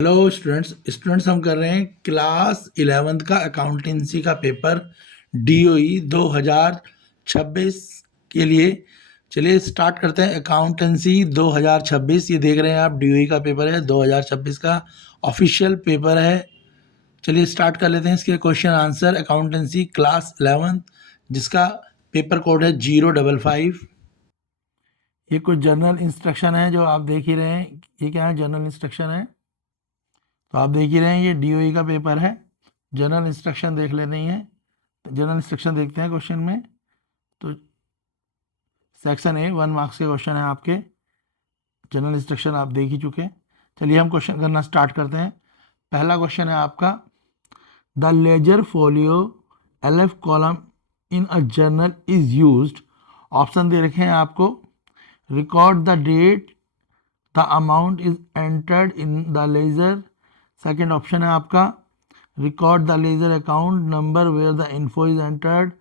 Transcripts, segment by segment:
Hello students हम कर रहे हैं क्लास 11th का अकाउंटेंसी का पेपर DOE 2026 के लिए। चलिए स्टार्ट करते हैं। अकाउंटेंसी 2026 ये देख रहे हैं आप, DOE का पेपर है 2026 का, ऑफिशियल पेपर है। चलिए स्टार्ट कर लेते हैं इसके question answer. Accountancy class 11th जिसका पेपर कोड है 055। ये कुछ जर्नल इंस्ट्रक्शन है जो आप देख ही रहे हैं। ये क्या है? जर्नल इंस्ट्रक्शन है। तो आप देख ही रहे हैं ये DOE का पेपर है। जनरल इंस्ट्रक्शन देख लेते हैं। जनरल इंस्ट्रक्शन देखते हैं क्वेश्चन में। तो सेक्शन ए 1 मार्क्स के क्वेश्चन है आपके। जनरल इंस्ट्रक्शन आप देख ही चुके। चलिए हम क्वेश्चन करना स्टार्ट करते हैं। पहला क्वेश्चन है आपका, the ledger folio LF column in a journal is used. Option दे रखे हैं आपको। Record the date the amount is entered in the ledger. Second option है आपका, record the ledger account number where the info is entered.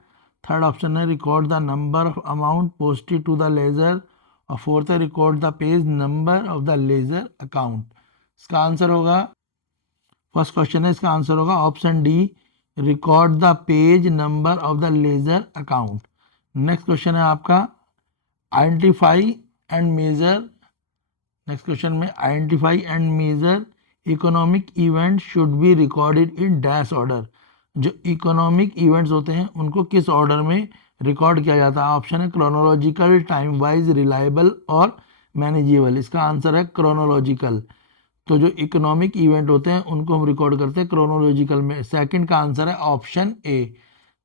Third option है, record the number of amount posted to the ledger. और fourth है, record the page number of the ledger account. इसका answer होगा, first question है, इसका answer होगा option D, record the page number of the ledger account. Next question है आपका, identify and measure. Next question में, identify and measure economic event should be recorded in dash order. जो economic events होते हैं उनको किस order में record किया जाता है? ऑप्शन है क्रोनोलॉजिकल, टाइम वाइज, रिलायबल और मैनेजेबल। इसका आंसर है क्रोनोलॉजिकल। तो जो इकोनॉमिक इवेंट होते हैं उनको हम रिकॉर्ड करते हैं क्रोनोलॉजिकल में। सेकंड का आंसर है ऑप्शन ए।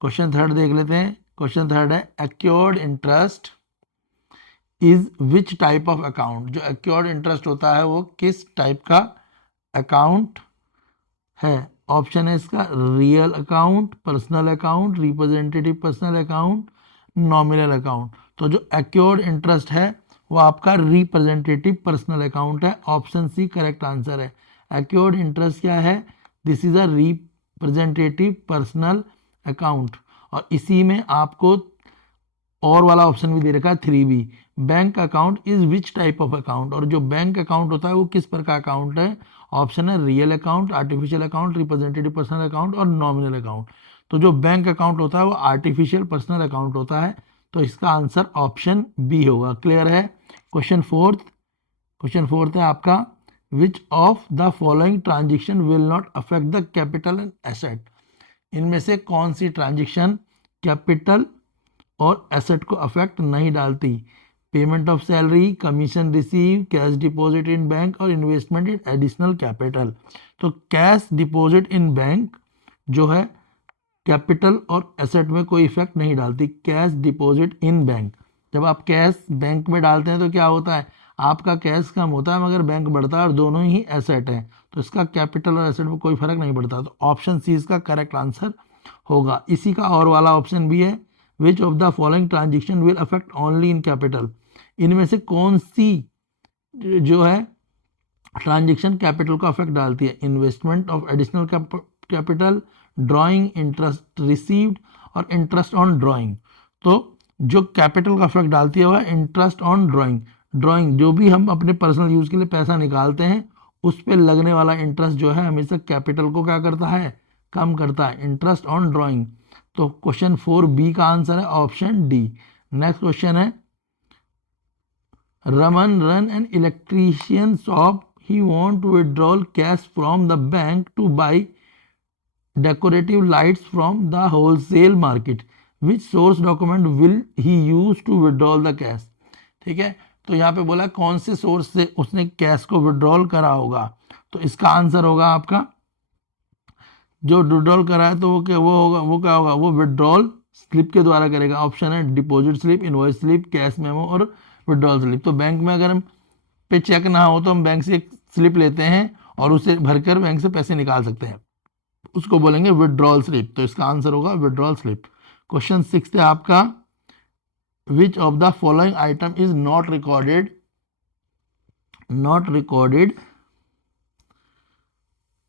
क्वेश्चन थर्ड देख लेते हैं। क्वेश्चन थर्ड है, accrued interest is which type of account. जो एक्योर्ड इंटरेस्ट होता है वो किस टाइप का अकाउंट है? ऑप्शन है इसका real account, personal account, representative personal account, nominal account. तो जो एक्योर्ड इंटरेस्ट है वो आपका रिप्रेजेंटेटिव पर्सनल अकाउंट है। ऑप्शन सी करेक्ट आंसर है। एक्योर्ड इंटरेस्ट क्या है? This is a representative personal account. और इसी में आपको और वाला ऑप्शन भी दे रखा है 3B, bank account is which type of account. और जो बैंक अकाउंट होता है वो किस प्रकार का अकाउंट है? ऑप्शन है real account, artificial account, representative personal account और नॉमिनल अकाउंट। तो जो बैंक अकाउंट होता है वो आर्टिफिशियल पर्सनल अकाउंट होता है। तो इसका आंसर ऑप्शन बी होगा। क्लियर है? क्वेश्चन फोर्थ है आपका, which of the following transaction will not affect the capital and asset. इनमें से कौन सी ट्रांजेक्शन कैपिटल और एसेट को अफेक्ट नहीं डालती? Payment of salary, commission receive, cash deposit in bank और इन्वेस्टमेंट इन एडिशनल कैपिटल। तो कैश डिपॉजिट इन बैंक जो है कैपिटल और एसेट में कोई इफेक्ट नहीं डालती। कैश डिपॉजिट इन बैंक, जब आप कैश बैंक में डालते हैं तो क्या होता है? आपका कैश कम होता है मगर बैंक बढ़ता है और दोनों ही एसेट हैं। तो इसका कैपिटल और एसेट में कोई फर्क नहीं पड़ता। तो ऑप्शन सी इसका करेक्ट आंसर होगा। इसी का और वाला ऑप्शन भी है, which of the following transaction will affect only in capital. इनमें से कौन सी जो है ट्रांजेक्शन कैपिटल को अफेक्ट डालती है? Investment of additional capital, drawing, interest received और इंटरेस्ट ऑन ड्राइंग। तो जो कैपिटल का अफेक्ट डालती है वह इंटरेस्ट ऑन ड्राइंग। ड्राइंग जो भी हम अपने पर्सनल यूज के लिए पैसा निकालते हैं उस पर लगने वाला इंटरेस्ट जो है हमेशा कैपिटल को क्या करता है? कम करता है। Interest on drawing. तो क्वेश्चन 4B का आंसर है ऑप्शन डी। नेक्स्ट क्वेश्चन है, Raman run an electrician shop, he want to withdrawal cash from the bank to buy decorative lights from the wholesale market, which source document will he use to withdrawal the cash. ठीक है, तो यहाँ पे बोला कौन से source से उसने कैश को विड्रॉल करा होगा। तो इसका आंसर होगा आपका, जो विड्रॉल करा है तो वो क्या होगा? वो विड्रॉल स्लिप के द्वारा करेगा। ऑप्शन है deposit slip, invoice slip, cash memo और विड्रॉल स्लिप। तो बैंक में अगर हम पे चेक ना हो तो हम बैंक से एक स्लिप लेते हैं और उसे भरकर बैंक से पैसे निकाल सकते हैं, उसको बोलेंगे विड्रॉल स्लिप। तो इसका आंसर होगा विड्रॉल स्लिप। क्वेश्चन 6 है आपका, which of the following item is not recorded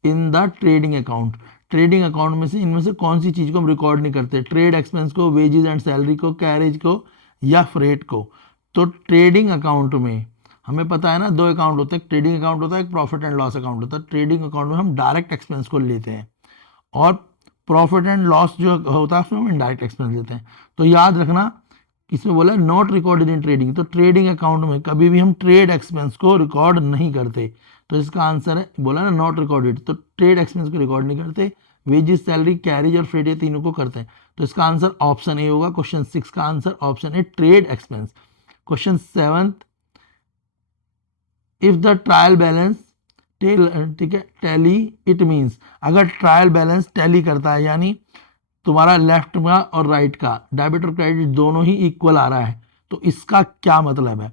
in the trading account. Trading account में से इनमें से कौन सी चीज को हम रिकॉर्ड नहीं करते? ट्रेड एक्सपेंस को, वेजेस एंड सैलरी को, कैरेज को या फ्रेट को। तो ट्रेडिंग अकाउंट में हमें पता है ना, दो अकाउंट होते हैं, एक ट्रेडिंग अकाउंट होता है, एक प्रॉफिट एंड लॉस अकाउंट होता है। ट्रेडिंग अकाउंट में हम डायरेक्ट एक्सपेंस को लेते हैं और प्रॉफिट एंड लॉस जो होता है उसमें हम इनडायरेक्ट एक्सपेंस लेते हैं। तो याद रखना, इसमें बोला नॉट रिकॉर्डेड इन ट्रेडिंग, तो ट्रेडिंग अकाउंट में कभी भी हम ट्रेड एक्सपेंस को रिकॉर्ड नहीं करते। तो इसका आंसर है, बोला ना नॉट रिकॉर्डेड, तो ट्रेड एक्सपेंस को रिकॉर्ड नहीं करते, वेजेस, सैलरी, कैरिज और फ्रेट, ये तीनों को करते हैं। तो इसका आंसर ऑप्शन ए होगा। क्वेश्चन 6 का answer option A, trade expense. Question 7, if the trial balance ठीक है टैली, इट मीन्स, अगर ट्रायल बैलेंस टैली करता है, यानी तुम्हारा लेफ्ट का और राइट का डेबिट और क्रेडिट दोनों ही इक्वल आ रहा है, तो इसका क्या मतलब है?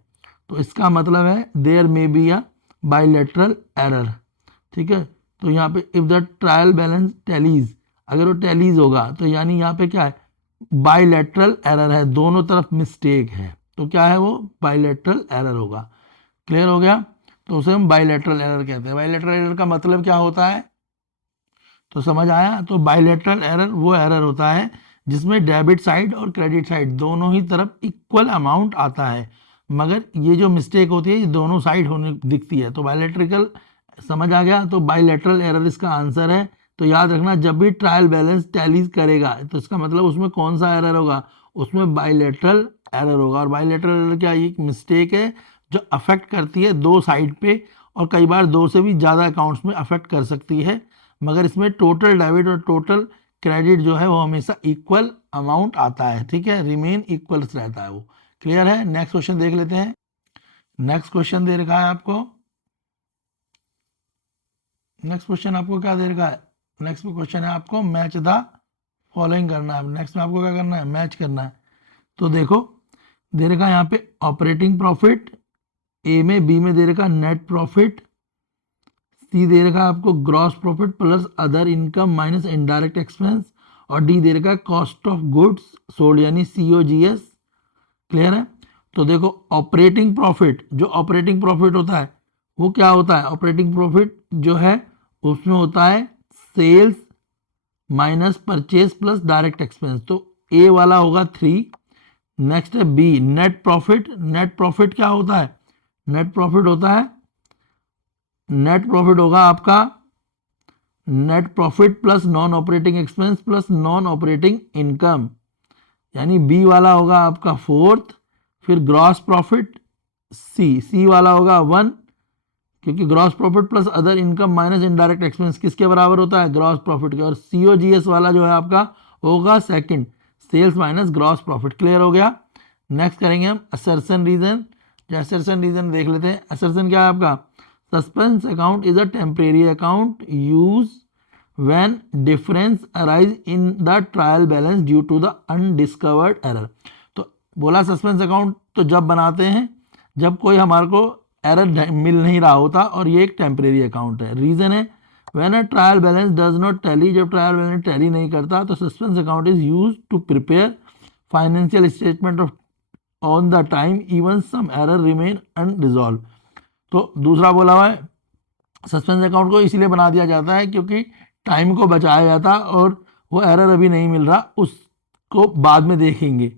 तो इसका मतलब है there may be a bilateral error. ठीक है, तो यहाँ पे if the trial balance tallies, अगर वो टैलीज होगा तो यानी यहाँ पे क्या है, बाइलेटरल एरर है, दोनों तरफ मिस्टेक है, तो क्या है वो, बाइलेटरल एरर होगा। क्लियर हो गया? तो उसे हम बाइलेटरल एरर कहते हैं। बाइलेटरल एरर का मतलब क्या होता है, तो समझ आया? तो बाइलेटरल एरर वो एरर होता है जिसमें डेबिट साइड और क्रेडिट साइड दोनों ही तरफ इक्वल अमाउंट आता है, मगर ये जो मिस्टेक होती है ये दोनों साइड होने दिखती है, तो बाइलेटरिकल, समझ आ गया? तो बाइलेटरल एरर इसका आंसर है। तो याद रखना, जब भी ट्रायल बैलेंस टैली करेगा तो इसका मतलब उसमें कौन सा एरर होगा, उसमें बाइलेटरल एरर होगा। और बाइलेटरल एरर क्या, एक मिस्टेक है जो अफेक्ट करती है दो साइड पे, और कई बार दो से भी ज़्यादा अकाउंट्स में अफेक्ट कर सकती है, मगर इसमें टोटल डेबिट और टोटल क्रेडिट जो है वो हमेशा इक्वल अमाउंट आता है। ठीक है, रिमेन इक्वल्स रहता है वो। क्लियर है? नेक्स्ट क्वेश्चन देख लेते हैं। नेक्स्ट क्वेश्चन दे रखा है आपको, नेक्स्ट क्वेश्चन आपको क्या दे रखा है? नेक्स्ट क्वेश्चन है आपको मैच द फॉलोइंग करना है। नेक्स्ट में आपको क्या करना है, मैच करना है। तो देखो दे रखा है यहाँ पे ऑपरेटिंग प्रॉफिट, ए में, बी में दे रखा नेट प्रॉफिट, सी दे रखा है आपको gross profit plus other income minus indirect expense, और डी दे रखा है कॉस्ट ऑफ गुड्स सोल्ड यानी COGS। क्लियर है? तो देखो ऑपरेटिंग प्रॉफिट, जो ऑपरेटिंग प्रॉफिट होता है वो क्या होता है, ऑपरेटिंग प्रॉफिट जो है उसमें होता है sales minus purchase plus direct expense, तो ए वाला होगा 3। नेक्स्ट है B net profit. Net profit क्या होता है, नेट प्रॉफिट होता है, नेट प्रॉफिट होगा आपका net profit plus non operating expense plus non operating income, यानी बी वाला होगा आपका 4th। फिर ग्रॉस प्रॉफिट सी वाला होगा 1, क्योंकि gross profit plus other income minus indirect expense किसके बराबर होता है, ग्रॉस प्रॉफिट के। और COGS वाला जो है आपका होगा 2nd, sales minus gross profit. Clear हो गया? नेक्स्ट करेंगे हम असर्शन रीजन। जो असर्शन रीजन देख लेते हैं। असर्शन क्या है आपका, suspense account is a temporary account use when difference arise in the trial balance due to the undiscovered error। तो बोला सस्पेंस अकाउंट तो जब बनाते हैं जब कोई हमारे को एरर मिल नहीं रहा होता, और ये एक टेम्परेरी अकाउंट है। रीजन है when a trial balance does not tally, जब ट्रायल बैलेंस टैली नहीं करता तो suspense account is use to prepare financial statement of on the time even some error remain unresolved. तो दूसरा बोला हुआ है सस्पेंस अकाउंट को इसलिए बना दिया जाता है क्योंकि टाइम को बचाया जाता, और वो एरर अभी नहीं मिल रहा, उसको बाद में देखेंगे।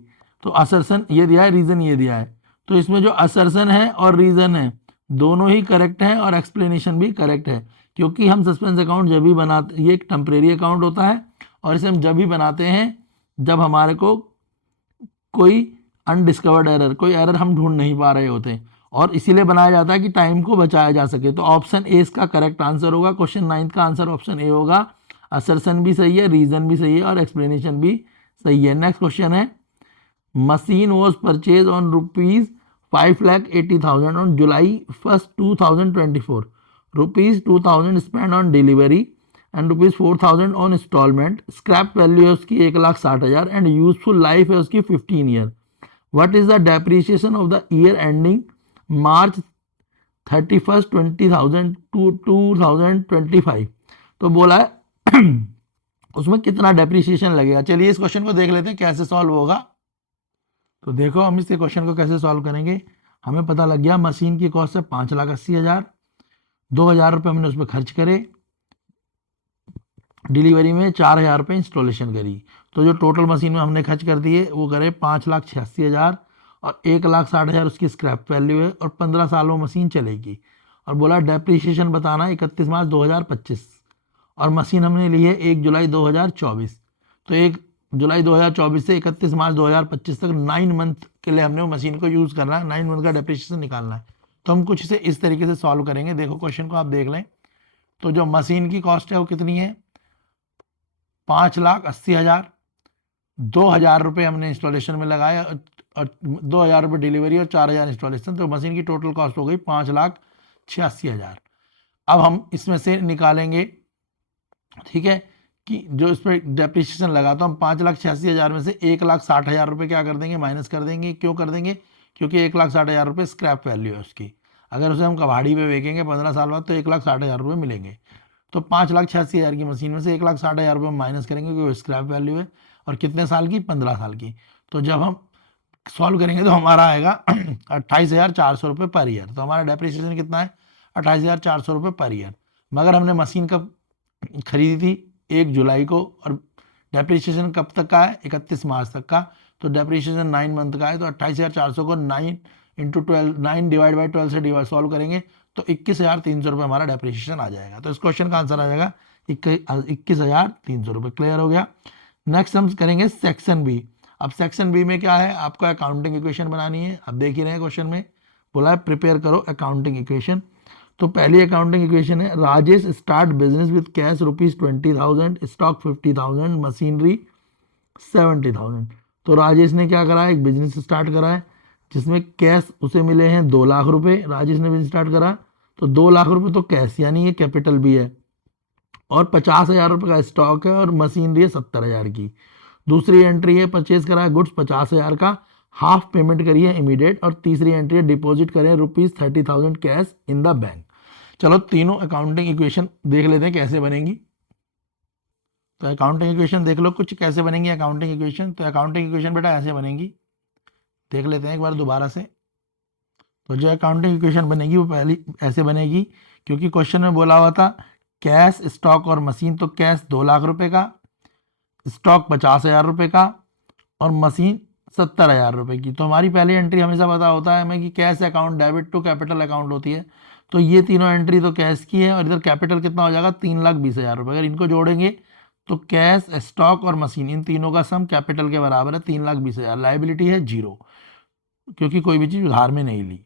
तो असर्शन ये दिया है, रीज़न ये दिया है। तो इसमें जो असर्शन है और रीज़न है दोनों ही करेक्ट हैं, और एक्सप्लेनेशन भी करेक्ट है, क्योंकि हम सस्पेंस अकाउंट जब भी बनाते, ये एक टेम्परेरी अकाउंट होता है, और इसे हम जब भी बनाते हैं जब हमारे को कोई अनडिस्कवर्ड एरर, कोई एरर हम ढूंढ नहीं पा रहे होते, और इसीलिए बनाया जाता है कि टाइम को बचाया जा सके। तो ऑप्शन ए इसका करेक्ट आंसर होगा। क्वेश्चन 9 का आंसर ऑप्शन ए होगा। असर्शन भी सही है, रीजन भी सही है, और एक्सप्लेनेशन भी सही है। नेक्स्ट क्वेश्चन है machine was purchase on ₹5,80,000 on July 1st 2024, ₹2,000 spend on delivery and ₹4,000 on installment. Scrap value है उसकी 1,60,000 एंड यूजफुल लाइफ है उसकी 15 year. What is the depreciation of the year ending March 31st 2025। तो बोला है उसमें कितना डेप्रिसिएशन लगेगा। चलिए इस क्वेश्चन को देख लेते हैं कैसे सॉल्व होगा। तो देखो हम इस क्वेश्चन को कैसे सॉल्व करेंगे। हमें पता लग गया मशीन की कॉस्ट है 5,80,000, 2,000 रुपये हमने उसमें खर्च करे, डिलीवरी में 4,000 रुपये इंस्टॉलेशन करी, तो जो टोटल मशीन में हमने खर्च कर दिए वो करे 5,86,000, और 1,60,000 उसकी स्क्रैप वैल्यू है और 15 साल वो मशीन चलेगी। और बोला डेप्रिसिएशन बताना 31 मार्च 2025 और मशीन हमने ली है 1 जुलाई 2024। तो 1 जुलाई 2024 से 31 मार्च 2025 तक 9 मंथ के लिए हमने वो मशीन को यूज़ करना है, 9 मंथ का डेप्रिसिएशन निकालना है। तो हम कुछ इसे इस तरीके से सॉल्व करेंगे। देखो क्वेश्चन को आप देख लें। तो जो मशीन की कॉस्ट है वो कितनी है, 5,80,000। 2,000 रुपये हमने इंस्टॉलेशन में लगाया और 2,000 रुपये डिलीवरी और 4,000 इंस्टॉलेशन, तो मशीन की टोटल कॉस्ट हो गई 5,86,000। अब हम इसमें से निकालेंगे, ठीक है, कि जो इस पर डेप्रिसिएशन लगा, तो हम 5,86,000 में से 1,60,000 रुपये क्या कर देंगे, माइनस कर देंगे। क्यों कर देंगे, क्योंकि 1,60,000 रुपये स्क्रैप वैल्यू है उसकी। अगर उसे हम कबाड़ी पे बेचेंगे 15 साल बाद तो 1,60,000 रुपये मिलेंगे। तो 5,86,000 की मशीन में से 1,60,000 रुपये माइनस करेंगे क्योंकि वो स्क्रैप वैल्यू है। और कितने साल की, 15 साल की। तो जब हम सॉल्व करेंगे तो हमारा आएगा 28,400 रुपये पर ईयर। तो हमारा डेप्रिसिएशन कितना है, 28,400 रुपये पर ईयर। मगर हमने मशीन कब खरीदी थी, 1 जुलाई को, और डेप्रिसिएशन कब तक का है, 31 मार्च तक का। तो डेप्रिसिएशन 9 मंथ का है। तो 28,400 को 9 इंटू 12, 9 डिवाइड बाई 12 से डिवाइड सॉल्व करेंगे तो 21,300 रुपये हमारा डेप्रिसिएशन आ जाएगा। तो इस क्वेश्चन का आंसर आ जाएगा 21,300 रुपये। क्लियर हो गया। नेक्स्ट हम करेंगे सेक्शन बी। अब सेक्शन बी में क्या है, आपको अकाउंटिंग इक्वेशन बनानी है। अब देख ही रहे हैं क्वेश्चन में बोला है प्रिपेयर करो अकाउंटिंग इक्वेशन। तो पहली अकाउंटिंग इक्वेशन है, Rajesh start business with cash ₹20,000, stock 50,000, machinery 70,000। तो राजेश ने क्या करा है, एक बिजनेस स्टार्ट करा है जिसमें कैश उसे मिले हैं 2 लाख रुपए। राजेश ने बिजनेस स्टार्ट करा तो 2 लाख रुपए तो कैश, यानी ये कैपिटल भी है, और 50,000 रुपये का स्टॉक है और मशीनरी है 70,000 की। दूसरी एंट्री है, परचेज करा है गुड्स 50,000 का, हाफ पेमेंट करी है इमीडिएट। और तीसरी एंट्री है, डिपॉजिट करें ₹30,000 कैश इन द बैंक। चलो तीनों अकाउंटिंग इक्वेशन देख लेते हैं कैसे बनेंगी। तो अकाउंटिंग इक्वेशन देख लो कुछ कैसे बनेंगी अकाउंटिंग इक्वेशन। तो अकाउंटिंग इक्वेशन बेटा ऐसे बनेगी, देख लेते हैं एक बार दोबारा से। तो जो अकाउंटिंग इक्वेशन बनेगी वो पहली ऐसे बनेगी, क्योंकि क्वेश्चन में बोला हुआ था कैश, स्टॉक और मशीन। तो कैश 2 लाख रुपए का, स्टॉक 50,000 रुपये का और मशीन 70,000 रुपये की। तो हमारी पहली एंट्री हमेशा पता होता है हमें कि cash account debit to capital account होती है। तो ये तीनों एंट्री तो कैश की है और इधर कैपिटल कितना हो जाएगा, 3,20,000 रुपये। अगर इनको जोड़ेंगे तो कैश, स्टॉक और मशीन इन तीनों का सम कैपिटल के बराबर है 3,20,000। लाइबिलिटी है 0, क्योंकि कोई भी चीज़ उधार में नहीं ली।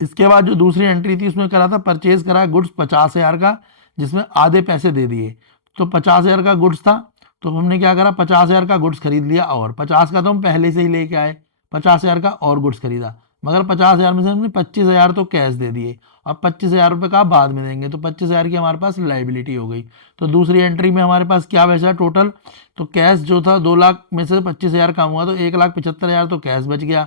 इसके बाद जो दूसरी एंट्री थी उसमें करा था परचेज करा गुड्स 50,000 का, जिसमें आधे पैसे दे दिए। तो 50,000 का गुड्स था तो हमने क्या करा, 50,000 का गुड्स खरीद लिया, और 50 का तो हम पहले से ही लेके आए, 50,000 का और गुड्स खरीदा। मगर 50,000 में से हमने 25,000 तो कैश दे दिए और 25,000 रुपये का बाद में देंगे। तो 25,000 की हमारे पास लाइबिलिटी हो गई। तो दूसरी एंट्री में हमारे पास क्या बचा टोटल, तो कैश जो था 2 लाख में से 25,000 कम हुआ तो 1,75,000 तो कैश बच गया।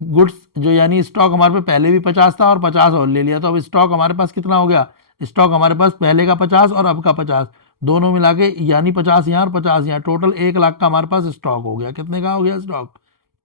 गुड्स जो यानी स्टॉक हमारे पे पहले भी 50 था और 50 और ले लिया, तो अब स्टॉक हमारे पास कितना हो गया, स्टॉक हमारे पास पहले का 50 और अब का 50 दोनों मिला के, यानी 50 यहाँ और 50 यहाँ, टोटल 1 लाख का हमारे पास स्टॉक हो गया। कितने का हो गया स्टॉक,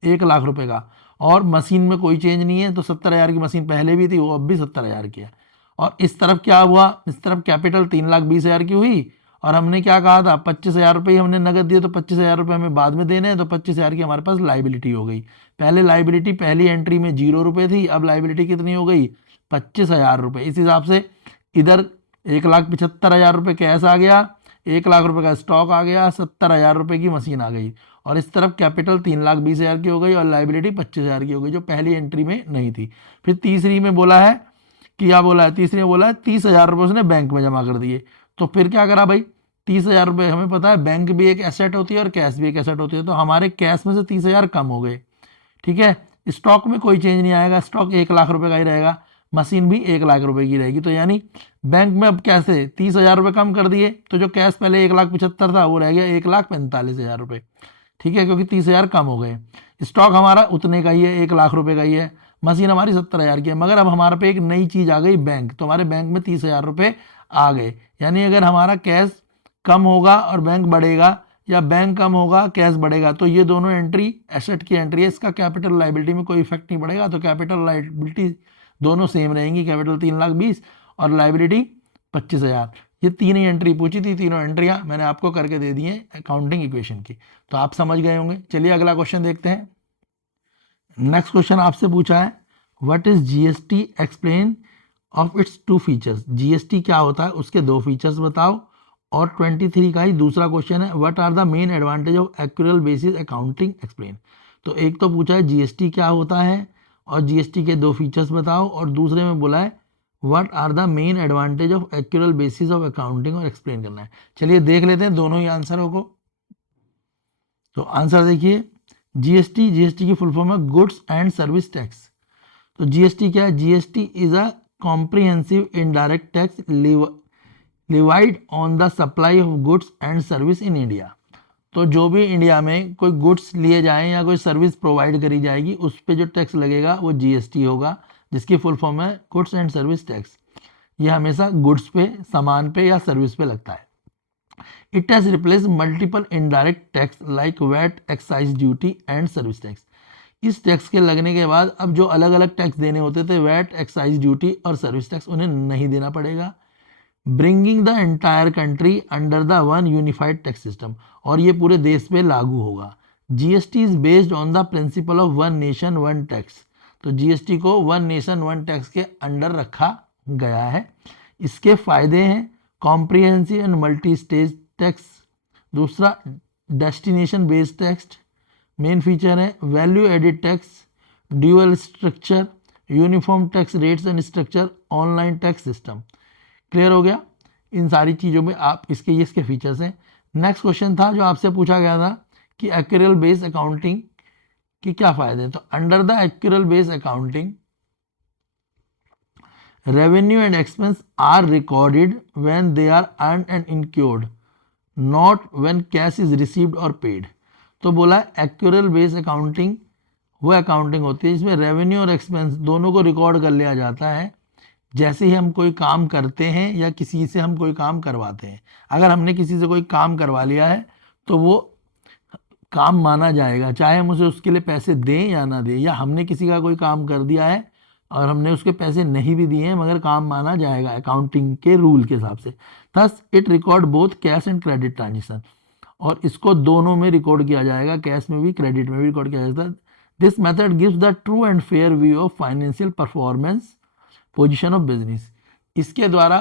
1 लाख रुपए का। और मशीन में कोई चेंज नहीं है, तो 70,000 की मशीन पहले भी थी, वो अब भी 70,000 की है। और इस तरफ क्या हुआ, इस तरफ कैपिटल 3,20,000 की हुई और हमने क्या कहा था 25,000 रुपये हमने नगद दिए, तो 25,000 रुपये हमें बाद में देने हैं, तो 25,000 की हमारे पास लाइबिलिटी हो गई। पहले लाइबिलिटी पहली एंट्री में 0 रुपये थी, अब लाइबिलिटी कितनी हो गई, 25,000 रुपये। इस हिसाब से इधर 1,75,000 रुपये कैश आ गया, 1 लाख रुपये का स्टॉक आ गया, 70,000 रुपये की मशीन आ गई। और इस तरफ कैपिटल 3,20,000 की हो गई और लाइबिलिटी 25,000 की हो गई, जो पहली एंट्री में नहीं थी। फिर तीसरी में बोला है कि क्या बोला है, तीसरी में बोला है 30,000 रुपये उसने बैंक में जमा कर दिए। तो फिर क्या करा भाई, 30,000 रुपये हमें पता है बैंक भी एक एसेट होती है और कैश भी एक एसेट होती है, तो हमारे कैश में से 30,000 कम हो गए। ठीक है, स्टॉक में कोई चेंज नहीं आएगा, स्टॉक 1 लाख रुपए का ही रहेगा, मशीन भी 1 लाख रुपए की रहेगी। तो यानी बैंक में अब कैसे 30,000 रुपये कम कर दिए, तो जो कैश पहले 1,75,000 था वो रह गया 1,45,000 रुपये। ठीक है, क्योंकि 30,000 कम हो गए। स्टॉक हमारा उतने का ही है, 1 लाख रुपए का ही है, मशीन हमारी 70,000 की है। मगर अब हमारे पे एक नई चीज़ आ गई बैंक, तो हमारे बैंक में 30,000 रुपये आ गए। यानी अगर हमारा कैश कम होगा और बैंक बढ़ेगा, या बैंक कम होगा कैश बढ़ेगा, तो ये दोनों एंट्री एसेट की एंट्री है, इसका कैपिटल लाइबिलिटी में कोई इफेक्ट नहीं पड़ेगा। तो कैपिटल लाइबिलिटी दोनों सेम रहेंगी, कैपिटल 3,20,000 और लाइबिलिटी 25,000। ये तीन ही एंट्री पूछी थी, तीनों एंट्रियां मैंने आपको करके दे दी हैं अकाउंटिंग इक्वेशन की, तो आप समझ गए होंगे। चलिए अगला क्वेश्चन देखते हैं। नेक्स्ट क्वेश्चन आपसे पूछा है what is GST, explain of its two features. GST क्या होता है, उसके दो फीचर्स बताओ। और 23 का ही दूसरा क्वेश्चन है what are the main advantage of accrual basis accounting, explain. तो एक तो पूछा है जीएसटी क्या होता है और जीएसटी के दो फीचर्स बताओ, और दूसरे में बोला है what are the main advantage of accrual basis of accounting, और एक्सप्लेन करना है। चलिए देख लेते हैं दोनों ही आंसरों को। तो आंसर देखिए, जीएसटी की फुल फॉर्म है गुड्स एंड सर्विस टैक्स। तो जीएसटी क्या है, GST is a comprehensive indirect tax levied on the supply of goods and service in India. तो जो भी इंडिया में कोई गुड्स लिए जाएं या कोई सर्विस प्रोवाइड करी जाएगी उस पे जो टैक्स लगेगा वो जीएसटी होगा, जिसकी फुल फॉर्म है गुड्स एंड सर्विस टैक्स। ये हमेशा गुड्स पे, सामान पे या सर्विस पे लगता है। It has replace multiple indirect tax like VAT, excise duty and service tax. इस टैक्स के लगने के बाद अब जो अलग अलग टैक्स देने होते थे, वैट, एक्साइज ड्यूटी और सर्विस टैक्स, उन्हें नहीं देना पड़ेगा। Bringing the entire country under the one unified tax system, और ये पूरे देश पे लागू होगा। GST is based on the principle of one nation one tax. तो जीएसटी को वन नेशन वन टैक्स के अंडर रखा गया है। इसके फायदे हैं comprehensive and multi stage tax. दूसरा destination based tax. Main feature है value added tax, dual structure, uniform tax rates and structure, online tax system. Clear हो गया। इन सारी चीज़ों में आप इसके फीचर्स हैं। नेक्स्ट क्वेश्चन था जो आपसे पूछा गया था कि एक्यूरल बेस अकाउंटिंग के क्या फायदे हैं। तो under the accrual base accounting revenue and expense are recorded when they are earned and incurred, not when cash is received और पेड। तो बोला एक्यूरल बेस अकाउंटिंग वो अकाउंटिंग होती है जिसमें रेवेन्यू और एक्सपेंस दोनों को रिकॉर्ड कर लिया जाता है जैसे ही हम कोई काम करते हैं या किसी से हम कोई काम करवाते हैं। अगर हमने किसी से कोई काम करवा लिया है तो वो काम माना जाएगा, चाहे हम उसे उसके लिए पैसे दें या ना दें, या हमने किसी का कोई काम कर दिया है और हमने उसके पैसे नहीं भी दिए हैं मगर काम माना जाएगा अकाउंटिंग के रूल के हिसाब से। Thus it record both cash and credit transaction, और इसको दोनों में रिकॉर्ड किया जाएगा, कैश में भी क्रेडिट में भी रिकॉर्ड किया जाता है। This method gives the true and fair view of financial performance position of business. इसके द्वारा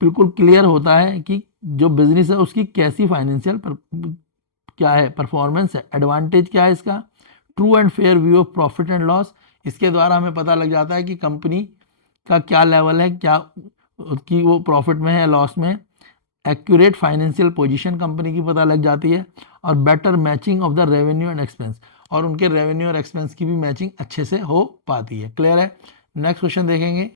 बिल्कुल क्लियर होता है कि जो बिजनेस है उसकी कैसी फाइनेंशियल क्या है, परफॉर्मेंस है। एडवांटेज क्या है इसका, true and fair view of profit and loss. इसके द्वारा हमें पता लग जाता है कि कंपनी का क्या लेवल है, क्या कि वो प्रॉफिट में है, लॉस में। एक्यूरेट फाइनेंशियल पोजीशन कंपनी की पता लग जाती है। और better matching of the revenue and expense, और उनके रेवेन्यू और एक्सपेंस की भी मैचिंग अच्छे से हो पाती है। क्लियर है। नेक्स्ट क्वेश्चन देखेंगे।